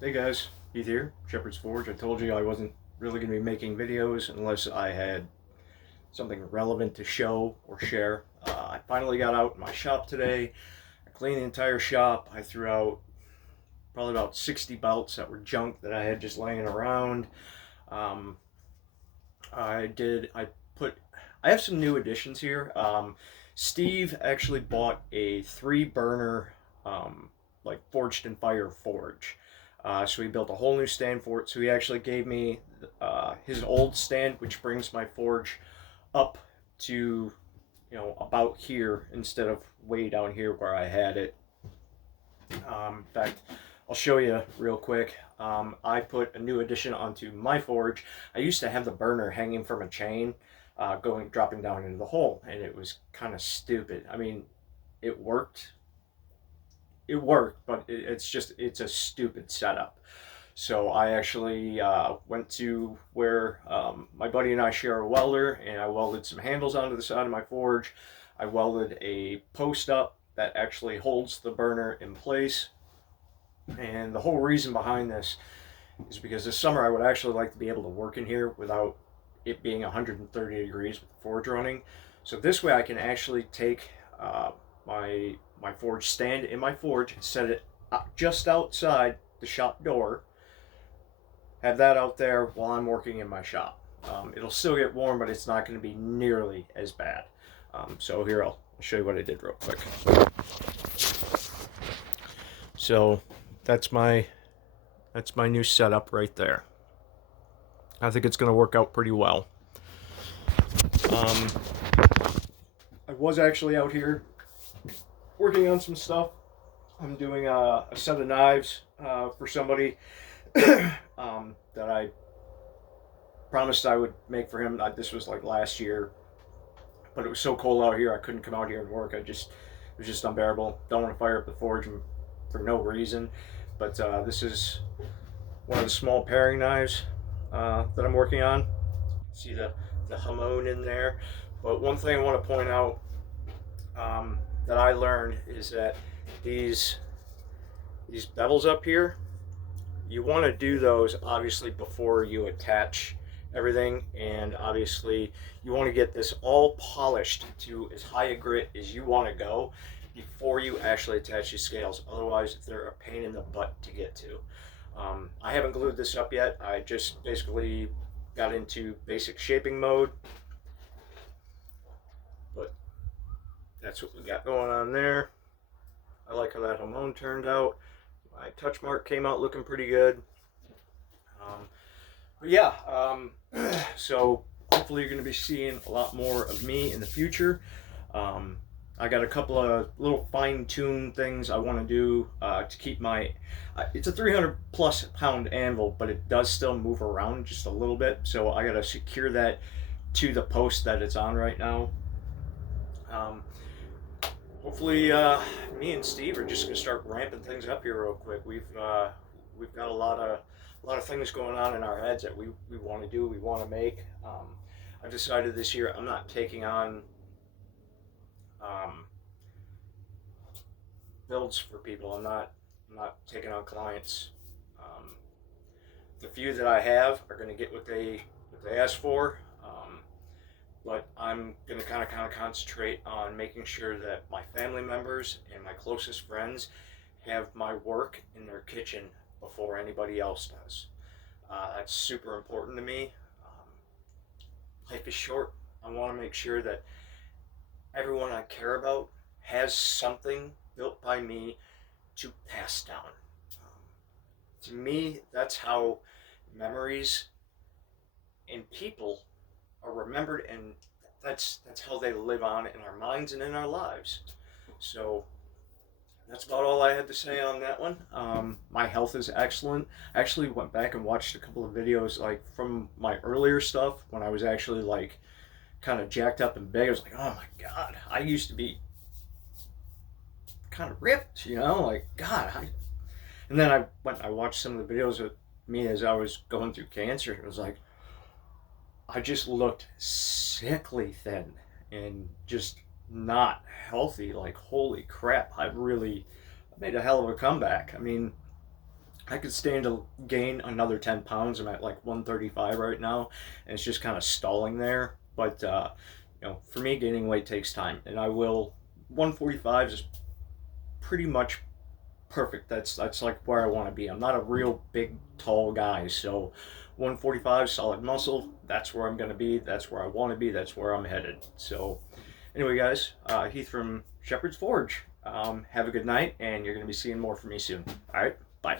Hey guys, Heath here, Shepherd's Forge. I told you I wasn't really going to be making videos unless I had something relevant to show or share. I finally got out in my shop today. I cleaned the entire shop. I threw out probably about 60 belts that were junk that I had just laying around. Um, I put, I have some new additions here. Steve actually bought a three burner, like Forged in Fire forge. So he built a whole new stand for it. So he actually gave me his old stand, which brings my forge up to, about here instead of way down here where I had it. In fact, I'll show you real quick. I put a new addition onto my forge. I used to have the burner hanging from a chain, dropping down into the hole, and it was kind of stupid. I mean, it worked. It worked, but it's a stupid setup. So I actually went to where my buddy and I share a welder, and I welded some handles onto the side of my forge. I welded a post up that actually holds the burner in place. And the whole reason behind this is because this summer I would actually like to be able to work in here without it being 130 degrees with the forge running. So this way I can actually take my forge stand in my forge, set it just outside the shop door, have that out there while I'm working in my shop. It'll still get warm, but it's not going to be nearly as bad. So here I'll show you what I did real quick. So that's my new setup right there. I think it's going to work out pretty well. Um, I was actually out here working on some stuff. I'm doing a set of knives for somebody that I promised I would make for him. This was like last year, but it was so cold out here I couldn't come out here and work. It was just unbearable. Don't want to fire up the forge for no reason. But this is one of the small paring knives that I'm working on. See the hamon in there. But one thing I want to point out that I learned is that these bevels up here, you want to do those obviously before you attach everything, and obviously you want to get this all polished to as high a grit as you want to go before you actually attach these scales. Otherwise they're a pain in the butt to get to. I haven't glued this up yet. I just basically got into basic shaping mode, but that's what we got going on there. I like how that hamon turned out. My touch mark came out looking pretty good. But yeah, so hopefully you're going to be seeing a lot more of me in the future. I got a couple of little fine-tuned things I want to do to keep my. It's a 300 plus pound anvil, but it does still move around just a little bit. So I got to secure that to the post that it's on right now. Hopefully, me and Steve are just gonna start ramping things up here real quick. We've got a lot of things going on in our heads that we want to do, we want to make. I've decided this year I'm not taking on um, builds for people. I'm not taking on clients. Um, the few that I have are going to get what they ask for. But I'm going to kind of concentrate on making sure that my family members and my closest friends have my work in their kitchen before anybody else does. That's super important to me. Life is short. I want to make sure that everyone I care about has something built by me to pass down. To me, that's how memories and people are remembered, and that's how they live on in our minds and in our lives. So that's about all I had to say on that one. My health is excellent. I actually went back and watched a couple of videos like from my earlier stuff when I was actually like kind of jacked up and big. I was like, oh my god, I used to be kind of ripped, like God. And then I watched some of the videos of me as I was going through cancer. It was like I just looked sickly thin and just not healthy. Like, holy crap, I made a hell of a comeback. I mean, I could stand to gain another 10 pounds. I'm at like 135 right now, and it's just kind of stalling there. But, for me, gaining weight takes time, and I will. 145 is pretty much perfect. That's like where I want to be. I'm not a real big, tall guy, so 145 solid muscle. That's where I'm gonna be. That's where I want to be. That's where I'm headed. So, anyway, guys, Heath from Shepherd's Forge. Have a good night, and you're gonna be seeing more from me soon. All right, bye.